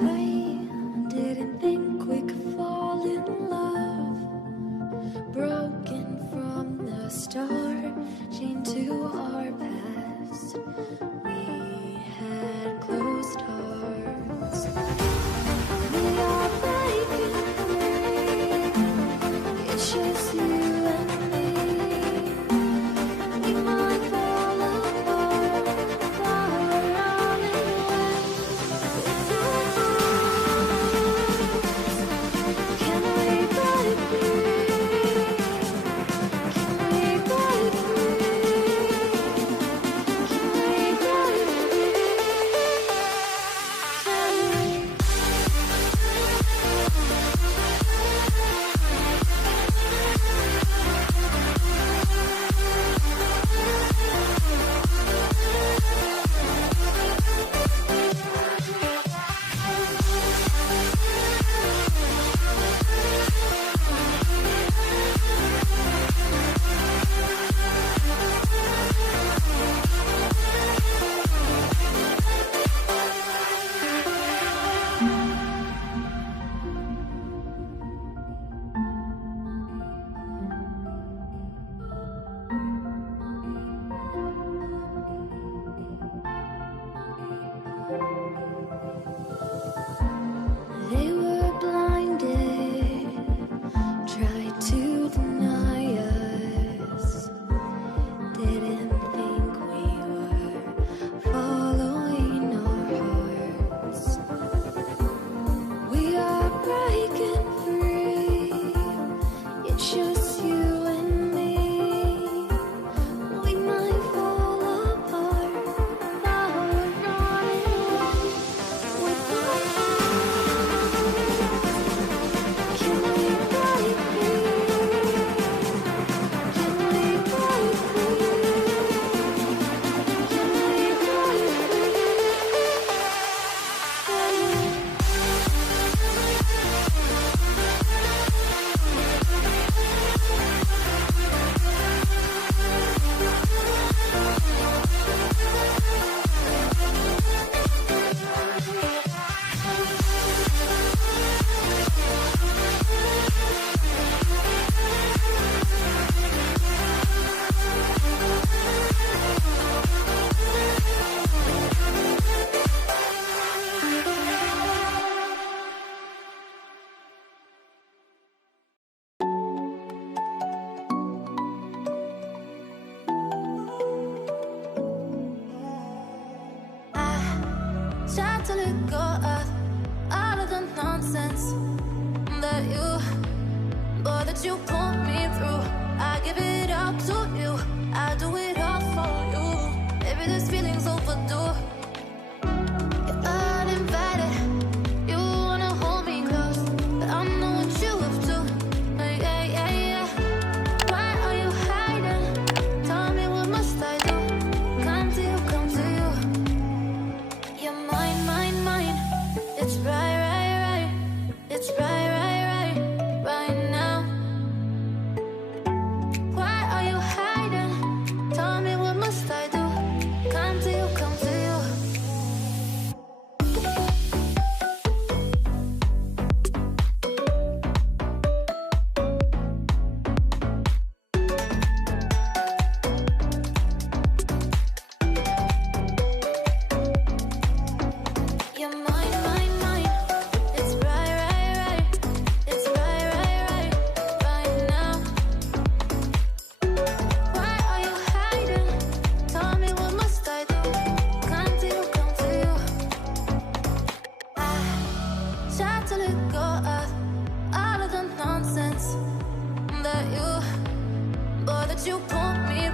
I didn't think we could fall in love. Broken from the start, chained to our past. We had closed hearts. We are breaking free. It's just you and me. We might fall apart, but we're running away. Can we break free? Can we break free? Can we break free? Can we? They were blinded, tried to deny us. Didn't think we were following our hearts. We are breaking free. It's just you and me. We might fall apart, now we're running away. With our can we break free? Can we break free? Can we break tried to let go of all of the nonsense that you put me through. I give it up to you. I do it all for you. Maybe this feeling's overdue. You're uninvited. You wanna hold me close, but I know what you have to. Yeah, yeah, yeah. Why are you hiding? Tell me, what must I do? Come to you, come to you. You're mine, mine, mine. It's right, right, right. It's right, right, right. Right now.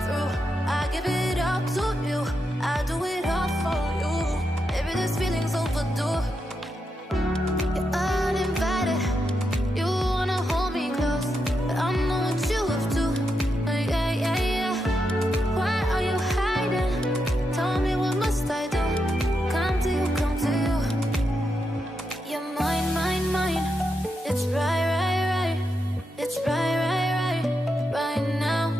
through. I give it up to you. I do it all for you. Maybe this feeling's overdue. You're uninvited. You wanna hold me close, but I know what you have to. Yeah, yeah, yeah. Why are you hiding? Tell me, what must I do? Come to you, come to you. You're mine, mine, mine. It's right, right, right. It's right, right, right, right now.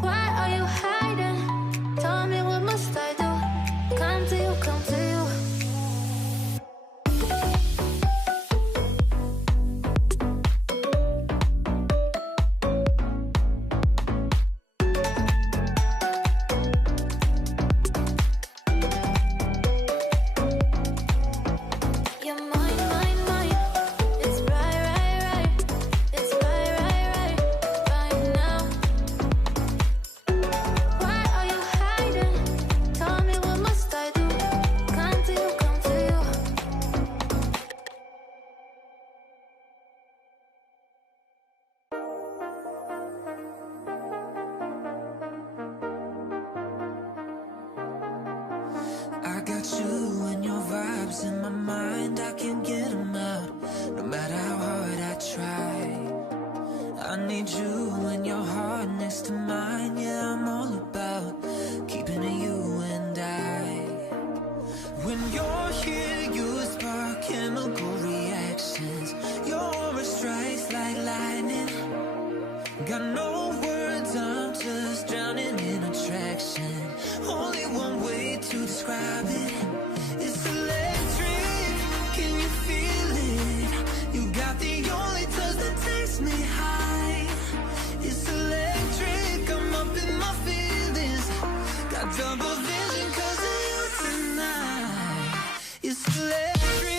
Why are you hiding? Tell me, what must I do? Come to you, come to you. You're mine, mine, mine. It's right, right, right. It's right, right, right, right now. Why are you hiding? Tell me, what must I do? Come to you, come to you. I got you and your vibes in my mind, I can't get them out, no matter how hard I try. I need you and your heart next to mine, yeah, I'm all about keeping it you and I. When you're here, you spark chemical reactions, your aura strikes like lightning. Got no words, I'm just drowning in attraction. Only one way to describe it. It's electric, can you feel it? You got the only touch that takes me high. It's electric, I'm up in my feelings. Got double vision 'cause of you tonight. It's electric.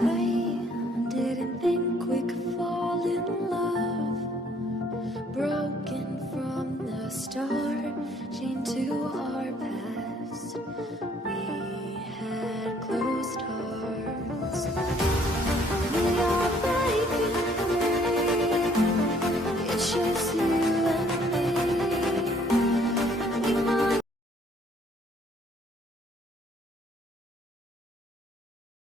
I didn't think we could fall in love. Broken from the start, chained to our past.